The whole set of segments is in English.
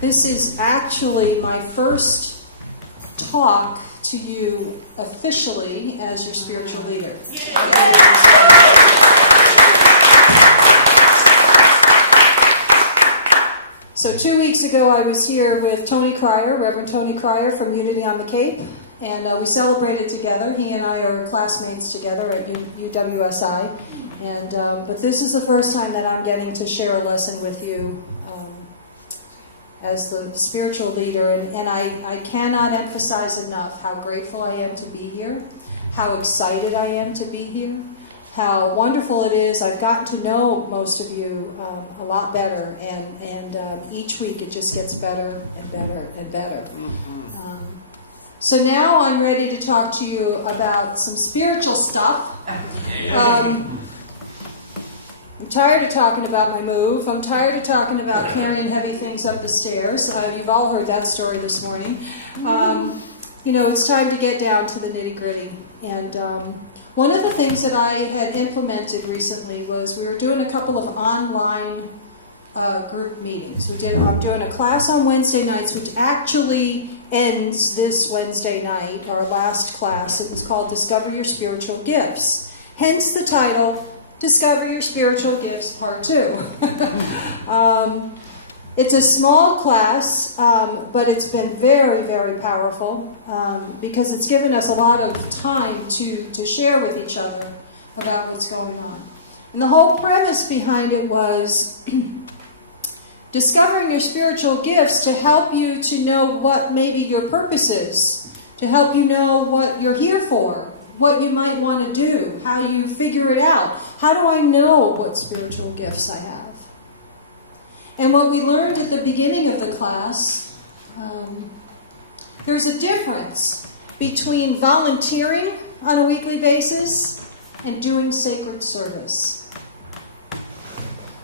This is actually my first talk to you officially as your spiritual leader. So 2 weeks ago I was here with Tony Cryer, Reverend Tony Cryer from Unity on the Cape, and we celebrated together. He and I are classmates together at UWSI, and but this is the first time that I'm getting to share a lesson with you as the spiritual leader, and I cannot emphasize enough how grateful I am to be here, how excited I am to be here, how wonderful it is. I've gotten to know most of you a lot better, and each week it just gets better and better and better. So now I'm ready to talk to you about some spiritual stuff. I'm tired of talking about my move. I'm tired of talking about carrying heavy things up the stairs. You've all heard that story this morning. It's time to get down to the nitty-gritty. And one of the things that I had implemented recently was we were doing a couple of online group meetings. I'm doing a class on Wednesday nights, which actually ends this Wednesday night, our last class. It was called Discover Your Spiritual Gifts. Hence the title, Discover Your Spiritual Gifts, Part 2. It's a small class, but it's been very, very powerful because it's given us a lot of time to share with each other about what's going on. And the whole premise behind it was discovering your spiritual gifts to help you to know what maybe your purpose is, to help you know what you're here for, what you might want to do, how you figure it out. How do I know what spiritual gifts I have? And what we learned at the beginning of the class, there's a difference between volunteering on a weekly basis and doing sacred service.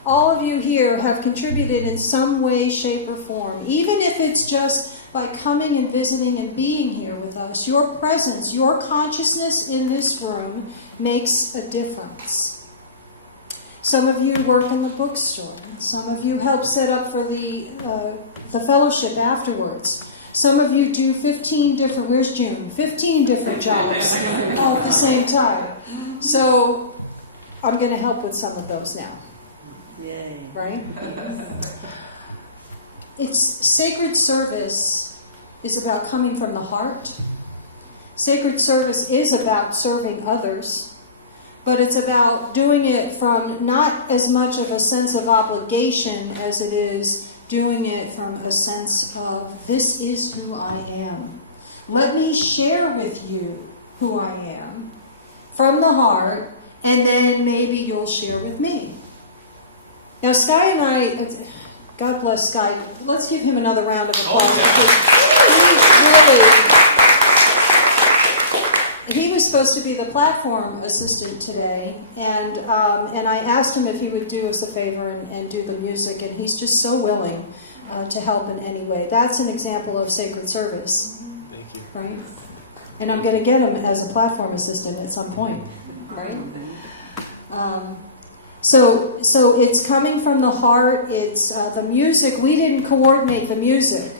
All of you here have contributed in some way, shape, or form, even if it's just by coming and visiting and being here with us. Your presence, your consciousness in this room makes a difference. Some of you work in the bookstore. Some of you help set up for the fellowship afterwards. Some of you do 15 different jobs all at the same time. So I'm going to help with some of those now. Yay. Right? It's sacred service is about coming from the heart. Sacred service is about serving others, but it's about doing it from not as much of a sense of obligation as it is doing it from a sense of, this is who I am. Let me share with you who I am from the heart, and then maybe you'll share with me. Now, Sky and I, God bless Sky. Let's give him another round of applause. He was supposed to be the platform assistant today, and I asked him if he would do us a favor and do the music, and he's just so willing to help in any way. That's an example of sacred service. Thank you. Right? And I'm going to get him as a platform assistant at some point. Right? So it's coming from the heart. It's the music. We didn't coordinate the music,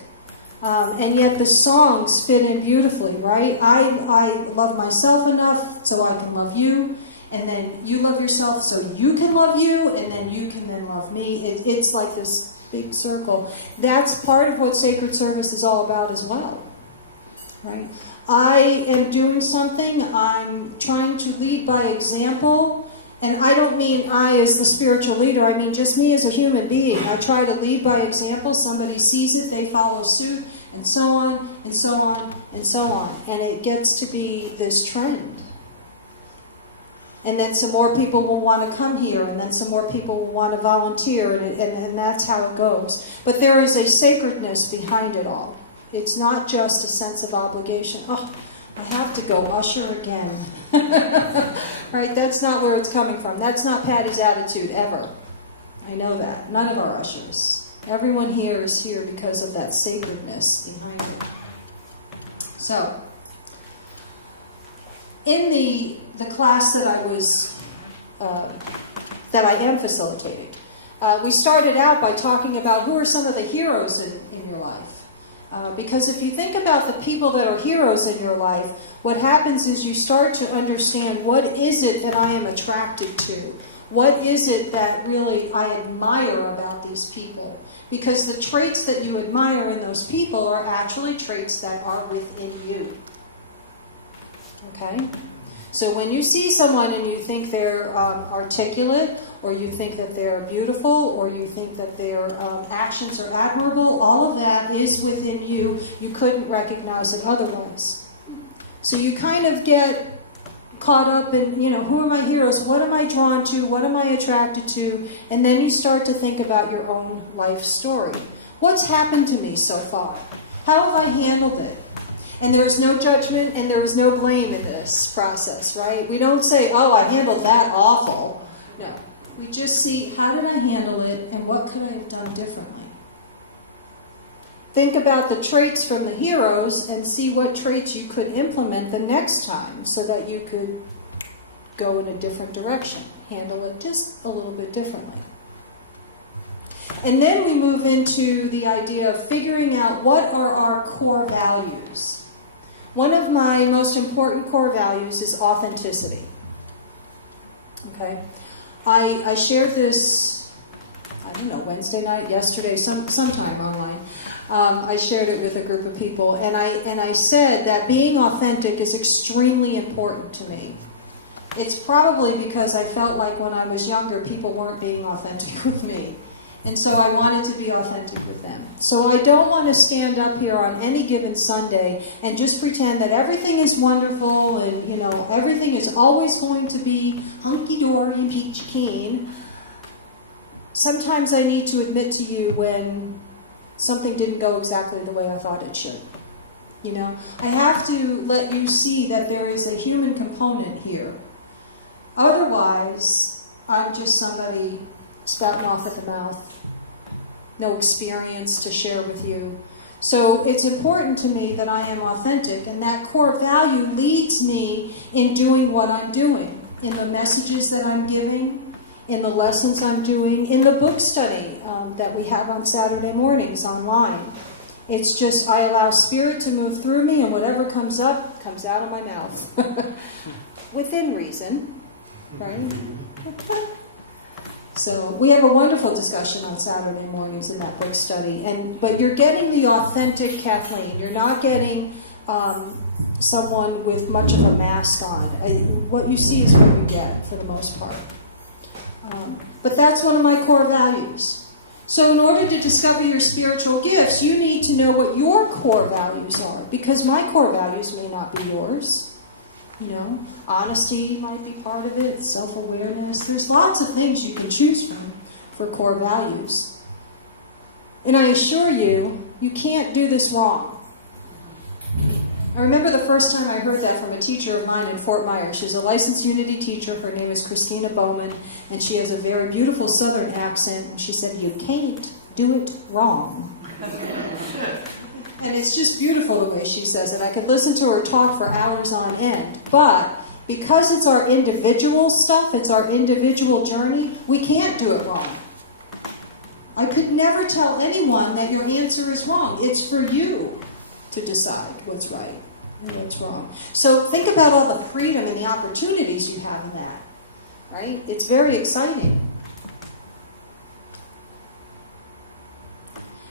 and yet the songs fit in beautifully, right? I love myself enough so I can love you, and then you love yourself so you can love you, and then you can then love me. It's like this big circle. That's part of what sacred service is all about as well, right? I am doing something. I'm trying to lead by example. And I don't mean I as the spiritual leader, I mean just me as a human being. I try to lead by example. Somebody sees it, they follow suit, and so on, and so on, and so on. And it gets to be this trend. And then some more people will want to come here, and then some more people will want to volunteer, and that's how it goes. But there is a sacredness behind it all. It's not just a sense of obligation. Oh, I have to go usher again. Right? That's not where it's coming from. That's not Patty's attitude ever. I know that. None of our ushers. Everyone here is here because of that sacredness behind it. So, in the class that I am facilitating, We started out by talking about who are some of the heroes in your life. Because if you think about the people that are heroes in your life, what happens is you start to understand, what is it that I am attracted to? What is it that really I admire about these people? Because the traits that you admire in those people are actually traits that are within you. Okay? So when you see someone and you think they're articulate, or you think that they're beautiful, or you think that their actions are admirable, all of that is within you. You couldn't recognize it otherwise. So you kind of get caught up in, who are my heroes? What am I drawn to? What am I attracted to? And then you start to think about your own life story. What's happened to me so far? How have I handled it? And there is no judgment and there is no blame in this process, right? We don't say, oh, I handled that awful. No. We just see, how did I handle it and what could I have done differently? Think about the traits from the heroes and see what traits you could implement the next time so that you could go in a different direction, handle it just a little bit differently. And then we move into the idea of figuring out what are our core values. One of my most important core values is authenticity. Okay? I shared this, Wednesday night, yesterday, sometime online. I shared it with a group of people, and I said that being authentic is extremely important to me. It's probably because I felt like when I was younger, people weren't being authentic with me. And so I wanted to be authentic with them. So I don't want to stand up here on any given Sunday and just pretend that everything is wonderful and, everything is always going to be hunky-dory, peachy keen. Sometimes I need to admit to you when something didn't go exactly the way I thought it should. I have to let you see that there is a human component here. Otherwise, I'm just somebody spouting off at the mouth, no experience to share with you. So it's important to me that I am authentic, and that core value leads me in doing what I'm doing, in the messages that I'm giving, in the lessons I'm doing, in the book study that we have on Saturday mornings online. It's just I allow Spirit to move through me, and whatever comes up comes out of my mouth. Within reason, right? So we have a wonderful discussion on Saturday mornings in that book study. But you're getting the authentic Kathleen. You're not getting someone with much of a mask on. What you see is what you get, for the most part. But that's one of my core values. So in order to discover your spiritual gifts, you need to know what your core values are, because my core values may not be yours. Honesty might be part of it, self-awareness. There's lots of things you can choose from for core values. And I assure you, you can't do this wrong. I remember the first time I heard that from a teacher of mine in Fort Myers. She's a licensed Unity teacher. Her name is Christina Bowman, and she has a very beautiful Southern accent. And she said, "You can't do it wrong." And it's just beautiful the way she says it. I could listen to her talk for hours on end. But because it's our individual stuff, it's our individual journey, we can't do it wrong. I could never tell anyone that your answer is wrong. It's for you to decide what's right and what's wrong. So think about all the freedom and the opportunities you have in that, right? It's very exciting.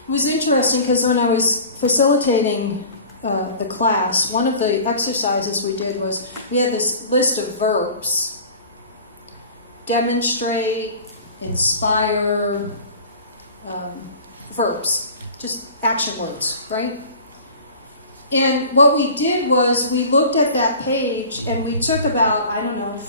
It was interesting because when I was facilitating the class, one of the exercises we did was we had this list of verbs: demonstrate, inspire, verbs, just action words, right? And what we did was we looked at that page and we took about,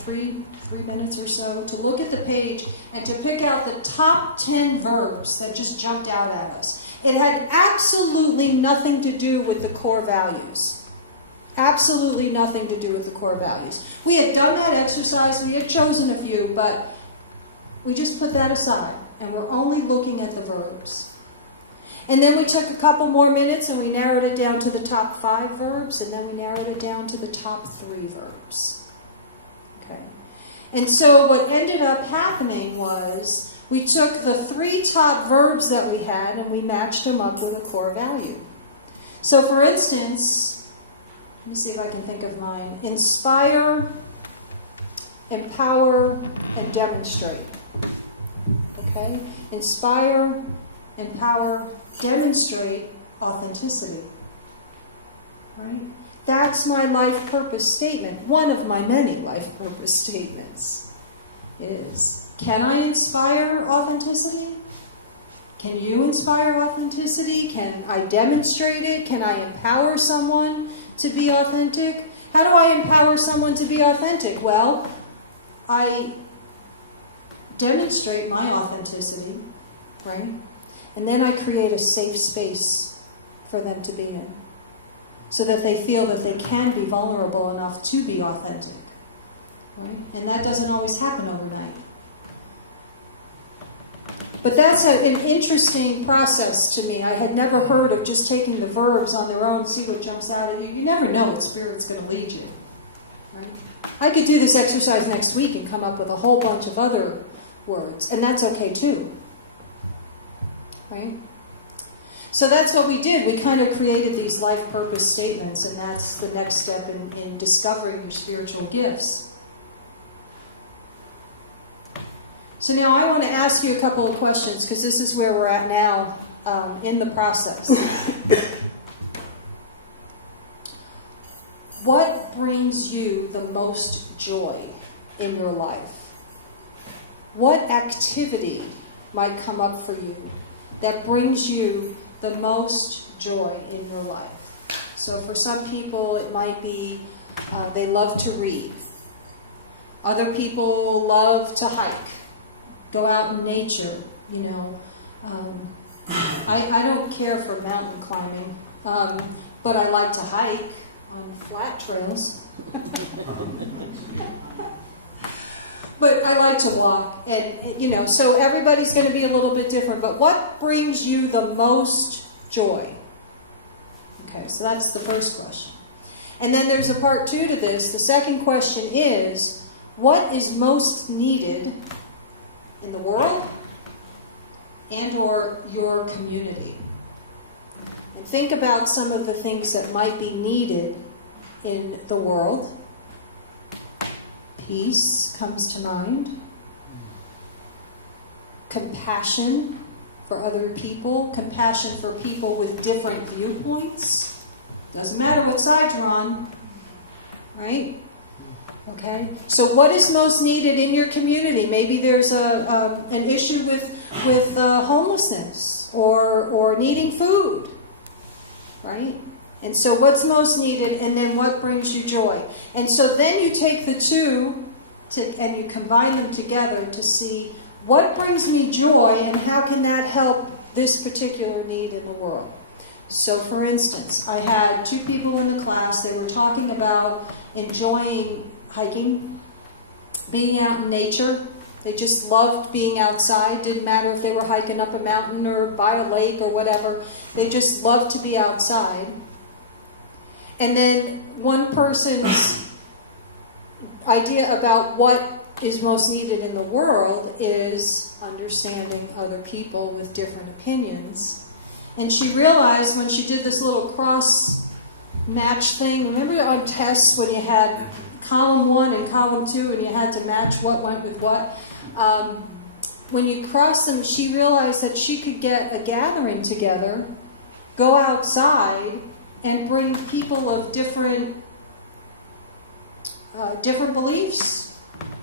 3 minutes or so to look at the page and to pick out the top 10 verbs that just jumped out at us. It had absolutely nothing to do with the core values. Absolutely nothing to do with the core values. We had done that exercise, we had chosen a few, but we just put that aside, and we're only looking at the verbs. And then we took a couple more minutes and we narrowed it down to the top 5 verbs, and then we narrowed it down to the top 3 verbs. Okay. And so what ended up happening was we took the 3 top verbs that we had and we matched them up with a core value. So for instance, let me see if I can think of mine. Inspire, empower, and demonstrate. Okay? Inspire, empower, demonstrate authenticity. Right? That's my life purpose statement. One of my many life purpose statements is, can I inspire authenticity? Can you inspire authenticity? Can I demonstrate it? Can I empower someone to be authentic? How do I empower someone to be authentic? Well, I demonstrate my authenticity, right? And then I create a safe space for them to be in, so that they feel that they can be vulnerable enough to be authentic, right? And that doesn't always happen overnight. But that's an interesting process to me. I had never heard of just taking the verbs on their own, see what jumps out at you. You never know what Spirit's going to lead you, right? I could do this exercise next week and come up with a whole bunch of other words, and that's okay too, right? So that's what we did. We kind of created these life purpose statements, and that's the next step in discovering your spiritual gifts. So now I want to ask you a couple of questions, because this is where we're at now in the process. What brings you the most joy in your life? What activity might come up for you that brings you the most joy in your life? So for some people, it might be they love to read. Other people love to hike, go out in nature, you know. I don't care for mountain climbing, but I like to hike on flat trails. But I like to walk, and you know, so everybody's going to be a little bit different. But what brings you the most joy? Okay, so that's the first question. And then there's a part 2 to this. The second question is, what is most needed in the world and or your community? And think about some of the things that might be needed in the world. Peace comes to mind. Compassion for other people. Compassion for people with different viewpoints. Doesn't matter what side you're on, right? Okay. So what is most needed in your community? Maybe there's an issue with homelessness or needing food, right? And so what's most needed, and then what brings you joy? And so then you take the two and you combine them together to see what brings me joy and how can that help this particular need in the world. So for instance, I had 2 people in the class. They were talking about enjoying hiking, being out in nature. They just loved being outside. Didn't matter if they were hiking up a mountain or by a lake or whatever. They just loved to be outside. And then one person's idea about what is most needed in the world is understanding other people with different opinions. And she realized when she did this little cross match thing, remember on tests when you had column 1 and column 2 and you had to match what went with what? When you cross them, she realized that she could get a gathering together, go outside, and bring people of different beliefs,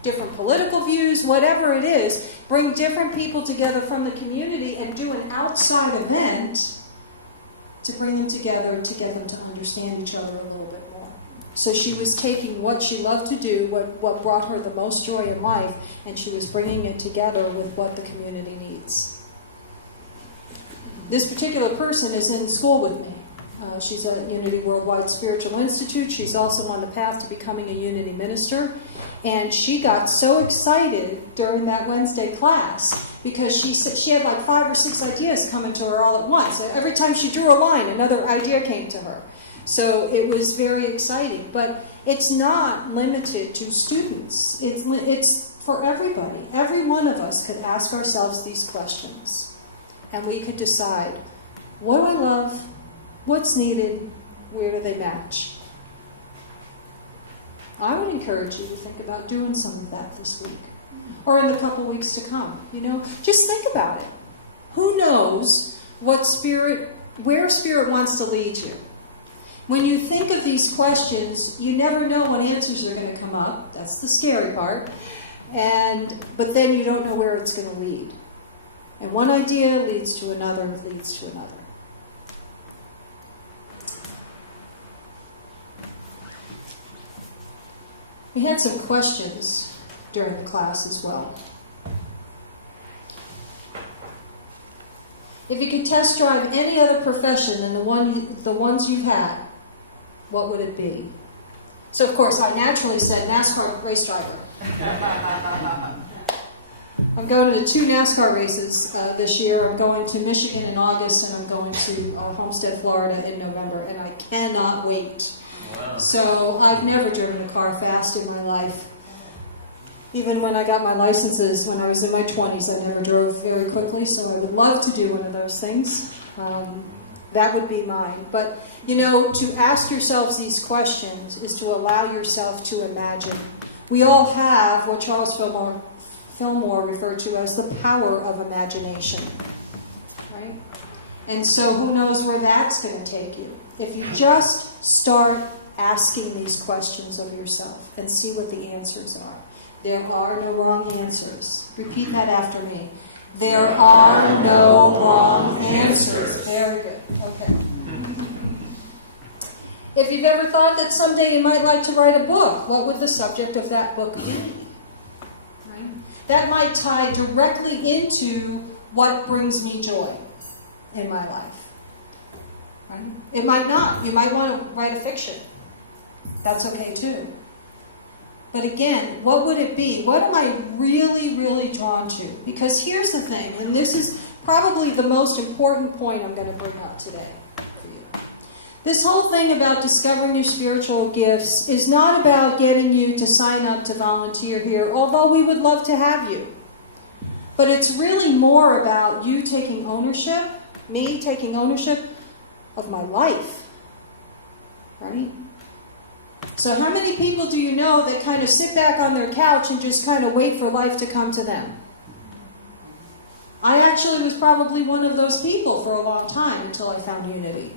different political views, whatever it is, bring different people together from the community and do an outside event to bring them together to get them to understand each other a little bit more. So she was taking what she loved to do, what brought her the most joy in life, and she was bringing it together with what the community needs. This particular person is in school with me. She's at Unity Worldwide Spiritual Institute. She's also on the path to becoming a Unity minister. And she got so excited during that Wednesday class because she said she had like 5 or 6 ideas coming to her all at once. Every time she drew a line, another idea came to her. So it was very exciting. But it's not limited to students. It's for everybody. Every one of us could ask ourselves these questions. And we could decide, what do I love? What's needed? Where do they match? I would encourage you to think about doing some of that this week. Or in the couple weeks to come. Just think about it. Who knows where Spirit wants to lead you? When you think of these questions, you never know what answers are going to come up. That's the scary part. But then you don't know where it's going to lead. And one idea leads to another, leads to another. We had some questions during the class as well. If you could test drive any other profession than the ones you've had, what would it be? So, of course, I naturally said NASCAR race driver. I'm going to 2 NASCAR races this year. I'm going to Michigan in August, and I'm going to Homestead, Florida in November, and I cannot wait. Wow. So I've never driven a car fast in my life. Even when I got my licenses when I was in my 20s, I never drove very quickly, so I would love to do one of those things. That would be mine. But, to ask yourselves these questions is to allow yourself to imagine. We all have what Charles Fillmore referred to as the power of imagination. Right? And so who knows where that's going to take you. If you just start asking these questions of yourself and see what the answers are. There are no wrong answers. Repeat that after me. There are no wrong answers. Very good. Okay. If you've ever thought that someday you might like to write a book, what would the subject of that book be? Right? That might tie directly into what brings me joy in my life. Right? It might not. You might want to write a fiction. That's okay too. But again, what would it be? What am I really, really drawn to? Because here's the thing, and this is probably the most important point I'm going to bring up today for you. This whole thing about discovering your spiritual gifts is not about getting you to sign up to volunteer here, although we would love to have you. But it's really more about you taking ownership, me taking ownership of my life. Right? So how many people do you know that kind of sit back on their couch and just kind of wait for life to come to them? I actually was probably one of those people for a long time until I found unity.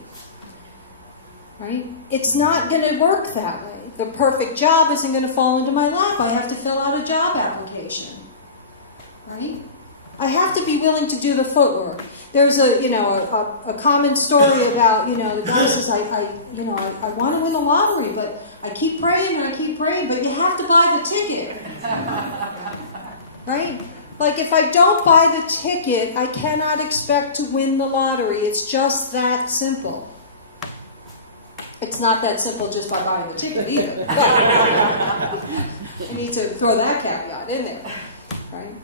Right? It's not going to work that way. The perfect job isn't going to fall into my lap. I have to fill out a job application. Right? I have to be willing to do the footwork. There's a common story about, the guy says, I want to win the lottery, but I keep praying and I keep praying, but you have to buy the ticket. Right? Like if I don't buy the ticket, I cannot expect to win the lottery. It's just that simple. It's not that simple just by buying the ticket either. You need to throw that caveat in there. Right?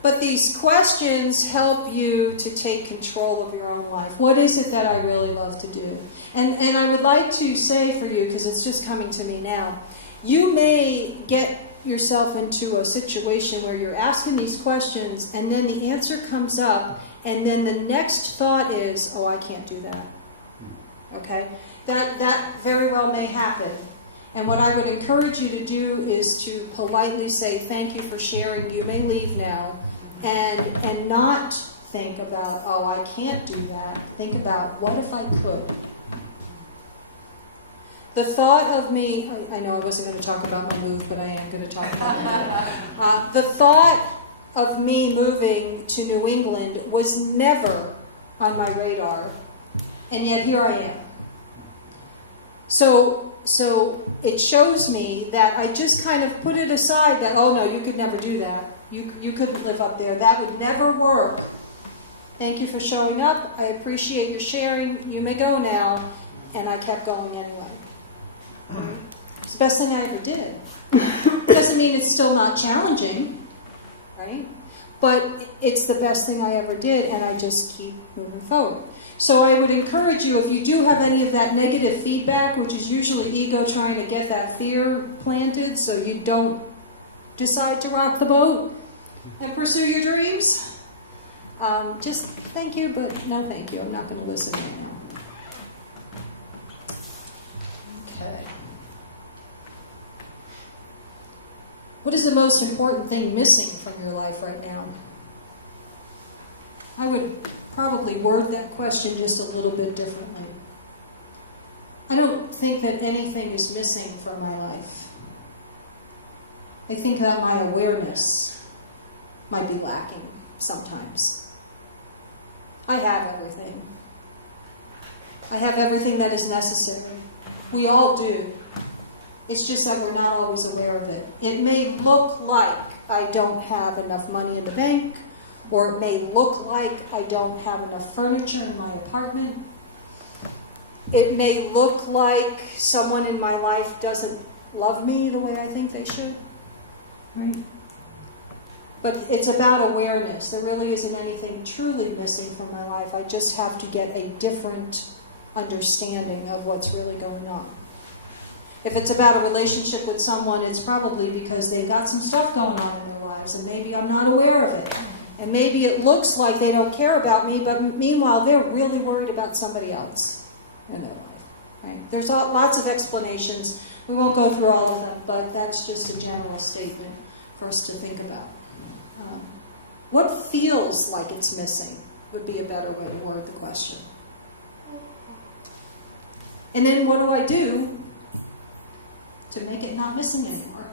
But these questions help you to take control of your own life. What is it that I really love to do? And I would like to say for you, because it's just coming to me now, you may get yourself into a situation where you're asking these questions and then the answer comes up and then the next thought is, oh, I can't do that. Okay? That very well may happen. And what I would encourage you to do is to politely say, thank you for sharing, you may leave now. And not think about, oh, I can't do that. Think about, what if I could? The thought of me, I know I wasn't going to talk about my move, but I am going to talk about my move. The thought of me moving to New England was never on my radar, and yet here I am. So it shows me that I just kind of put it aside that, oh no, you could never do that. You couldn't live up there. That would never work. Thank you for showing up. I appreciate your sharing. You may go now. And I kept going anyway. It's the best thing I ever did. Doesn't mean it's still not challenging, right? But it's the best thing I ever did, and I just keep moving forward. So I would encourage you, if you do have any of that negative feedback, which is usually ego trying to get that fear planted so you don't decide to rock the boat and pursue your dreams? Just thank you, but no thank you. I'm not going to listen right now. Okay. What is the most important thing missing from your life right now? I would probably word that question just a little bit differently. I don't think that anything is missing from my life. I think that my awareness might be lacking sometimes. I have everything. I have everything that is necessary. We all do. It's just that we're not always aware of it. It may look like I don't have enough money in the bank, or it may look like I don't have enough furniture in my apartment. It may look like someone in my life doesn't love me the way I think they should. Right? But it's about awareness. There really isn't anything truly missing from my life. I just have to get a different understanding of what's really going on. If it's about a relationship with someone, it's probably because they've got some stuff going on in their lives, and maybe I'm not aware of it. And maybe it looks like they don't care about me, but meanwhile, they're really worried about somebody else in their life. Right? There's lots of explanations. We won't go through all of them, but that's just a general statement for us to think about. What feels like it's missing would be a better way to word the question. And then what do I do to make it not missing anymore?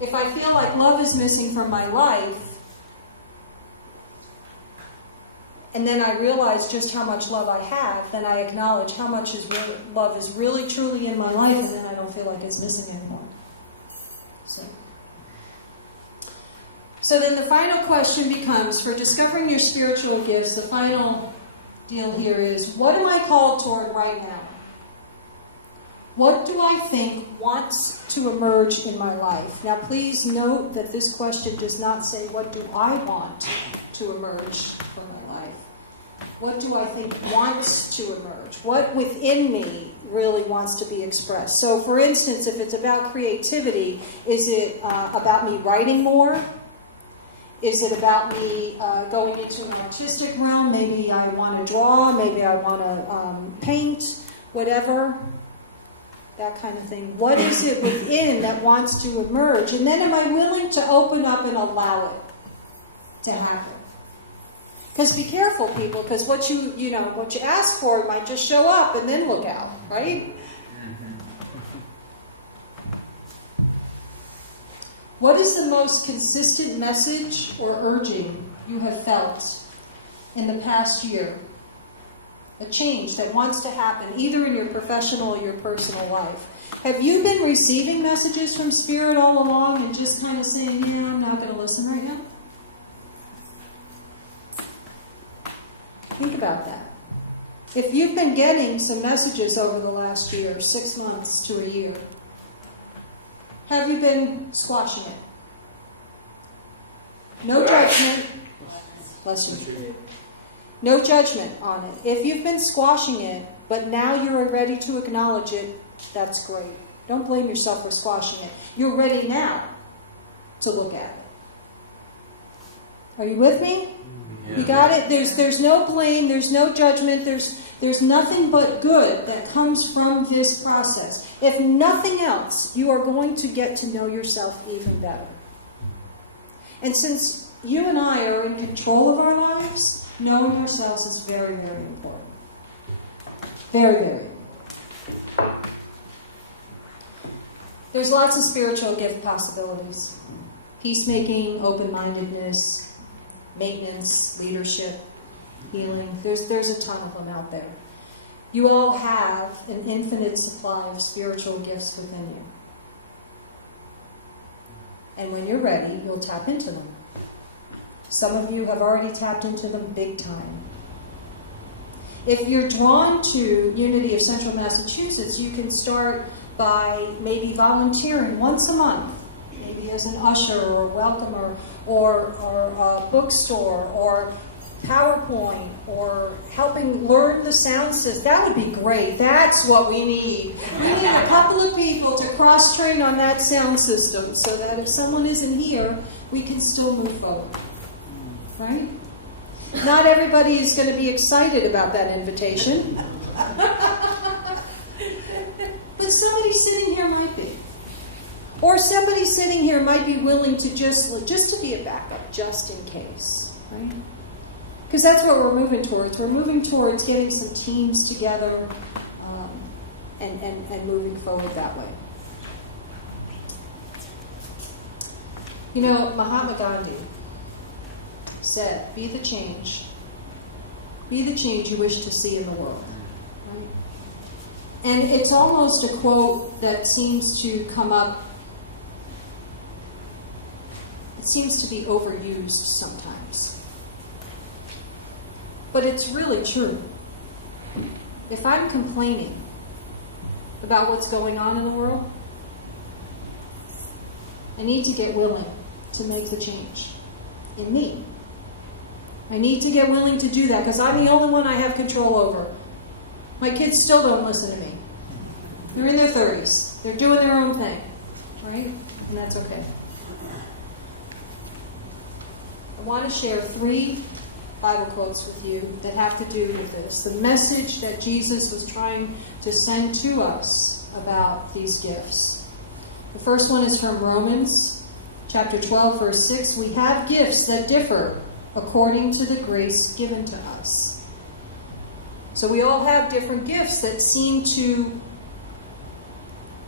If I feel like love is missing from my life, and then I realize just how much love I have, then I acknowledge how much love is really truly in my life, and then I don't feel like it's missing anymore. So then the final question becomes, for discovering your spiritual gifts, the final deal here is, what am I called toward right now? What do I think wants to emerge in my life? Now please note that this question does not say, what do I want to emerge from my life? What do I think wants to emerge? What within me really wants to be expressed? So for instance, if it's about creativity, is it about me writing more? Is it about me going into an artistic realm? Maybe I want to draw, maybe I want to paint, whatever, that kind of thing. What is it within that wants to emerge? And then am I willing to open up and allow it to happen? Because be careful, people, because what you ask for might just show up and then look out, right? What is the most consistent message or urging you have felt in the past year? A change that wants to happen, either in your professional or your personal life. Have you been receiving messages from Spirit all along and just kind of saying, yeah, I'm not going to listen right now? Think about that. If you've been getting some messages over the last year, 6 months to a year, have you been squashing it? No judgment. Bless you. No judgment on it. If you've been squashing it, but now you're ready to acknowledge it, that's great. Don't blame yourself for squashing it. You're ready now to look at it. Are you with me? Yeah. You got it? There's no blame, there's no judgment, there's nothing but good that comes from this process. If nothing else, you are going to get to know yourself even better. And since you and I are in control of our lives, knowing ourselves is very, very important. Very, very important. There's lots of spiritual gift possibilities. Peacemaking, open-mindedness, maintenance, leadership, healing. There's a ton of them out there. You all have an infinite supply of spiritual gifts within you. And when you're ready, you'll tap into them. Some of you have already tapped into them big time. If you're drawn to Unity of Central Massachusetts, you can start by maybe volunteering once a month, maybe as an usher or welcomer or a bookstore or PowerPoint or helping learn the sound system. That would be great. That's what we need. We need a couple of people to cross-train on that sound system so that if someone isn't here, we can still move forward. Right? Not everybody is going to be excited about that invitation. But somebody sitting here might be. Or somebody sitting here might be willing to just to be a backup, just in case. Right? Because that's what we're moving towards. We're moving towards getting some teams together and moving forward that way. You know, Mahatma Gandhi said, be the change you wish to see in the world. Right? And it's almost a quote that seems to come up, it seems to be overused sometimes. But it's really true. If I'm complaining about what's going on in the world, I need to get willing to make the change in me. I need to get willing to do that because I'm the only one I have control over. My kids still don't listen to me. They're in their 30s. They're doing their own thing, right? And that's okay. I want to share 3 Bible quotes with you that have to do with this. The message that Jesus was trying to send to us about these gifts. The first one is from Romans chapter 12, verse 6. We have gifts that differ according to the grace given to us. So we all have different gifts that seem to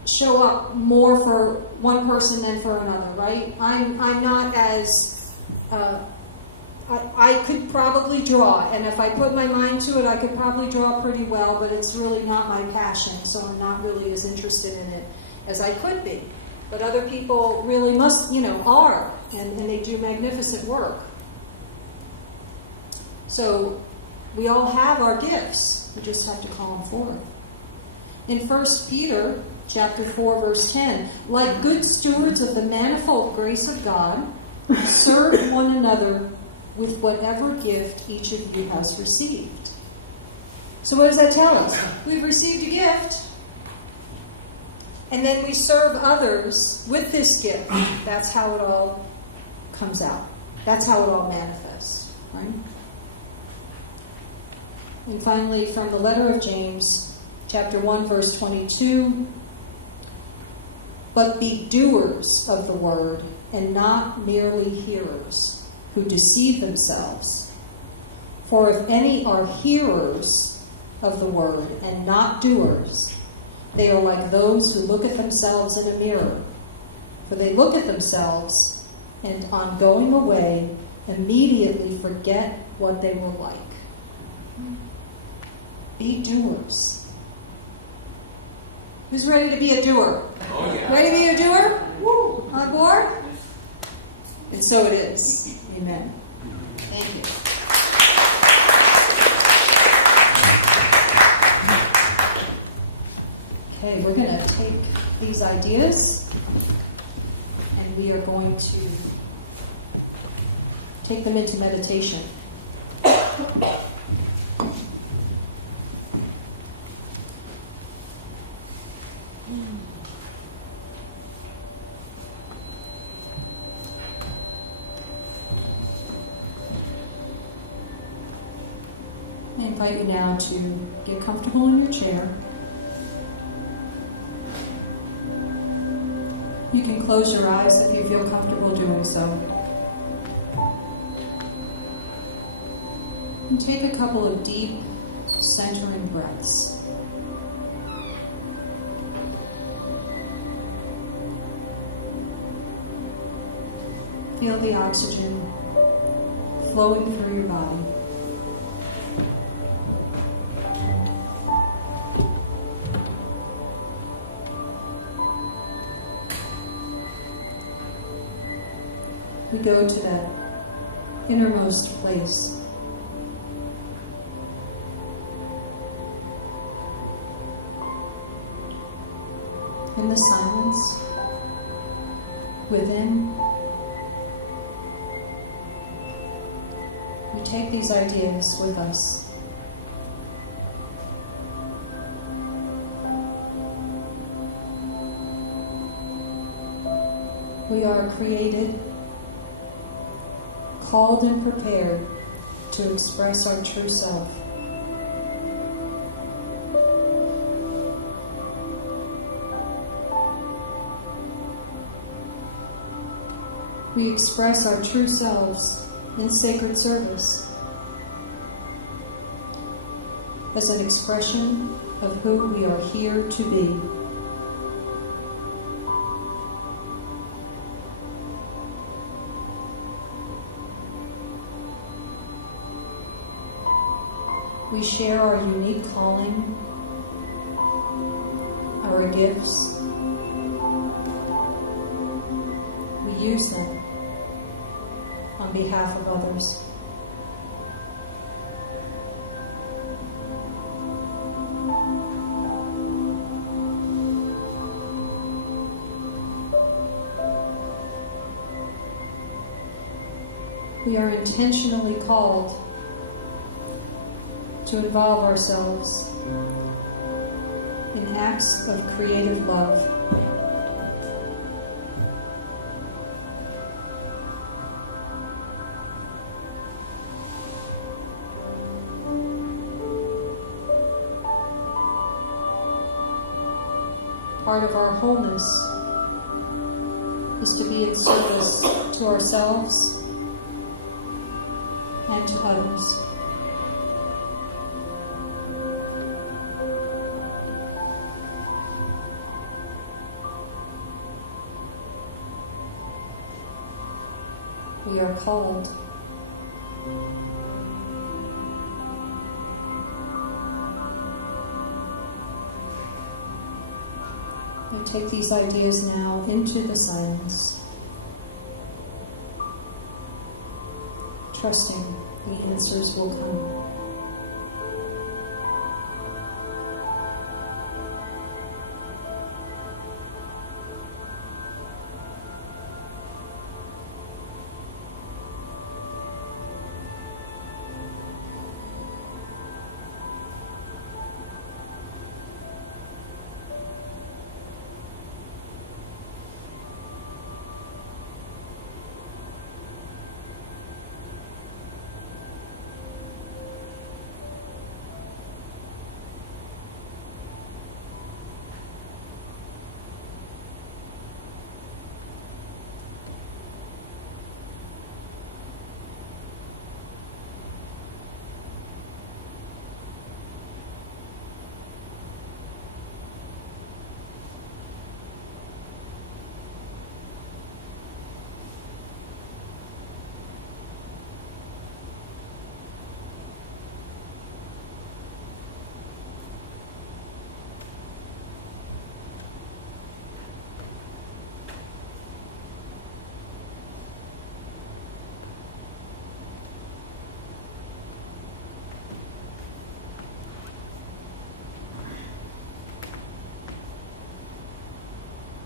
show up more for one person than for another, right? I'm not as... I could probably draw, and if I put my mind to it, I could probably draw pretty well, but it's really not my passion, so I'm not really as interested in it as I could be. But other people really must, are, and they do magnificent work. So we all have our gifts. We just have to call them forward. In 1 Peter chapter 4, verse 10, like good stewards of the manifold grace of God, serve one another with whatever gift each of you has received. So what does that tell us? We've received a gift, and then we serve others with this gift. That's how it all comes out. That's how it all manifests, right? And finally, from the letter of James, chapter 1, verse 22, but be doers of the word, and not merely hearers, who deceive themselves. For if any are hearers of the word and not doers, they are like those who look at themselves in a mirror. For they look at themselves, and on going away, immediately forget what they were like. Be doers. Who's ready to be a doer? Oh, yeah. Ready to be a doer? Woo! On board? And so it is. Amen. Thank you. Okay, we're going to take these ideas and we are going to take them into meditation. I invite you now to get comfortable in your chair. You can close your eyes if you feel comfortable doing so. And take a couple of deep, centering breaths. Feel the oxygen flowing through your body. We go to that innermost place. In the silence, within, we take these ideas with us. We are created, called and prepared to express our true self. We express our true selves in sacred service as an expression of who we are here to be. We share our unique calling, our gifts. We use them on behalf of others. We are intentionally called to involve ourselves in acts of creative love. Part of our wholeness is to be in service to ourselves and to others. We are called. And take these ideas now into the silence, trusting the answers will come.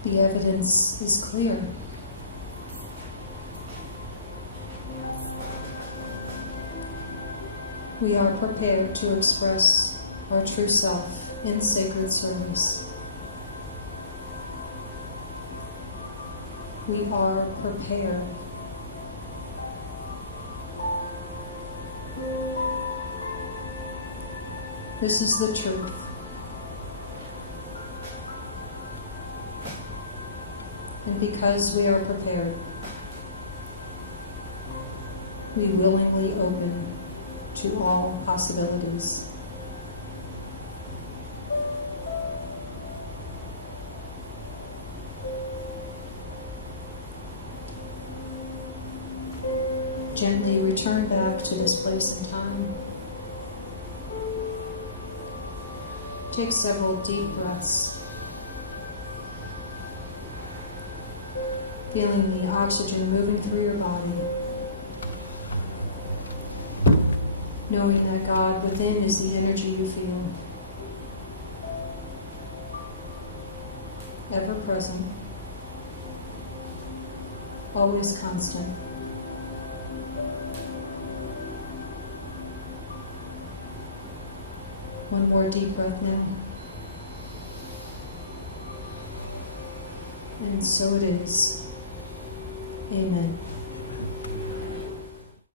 The evidence is clear. We are prepared to express our true self in sacred service. We are prepared. This is the truth. And because we are prepared, we willingly open to all possibilities. Gently return back to this place and time. Take several deep breaths, feeling the oxygen moving through your body, knowing that God within is the energy you feel, ever present, always constant. One more deep breath now. And so it is. Amen.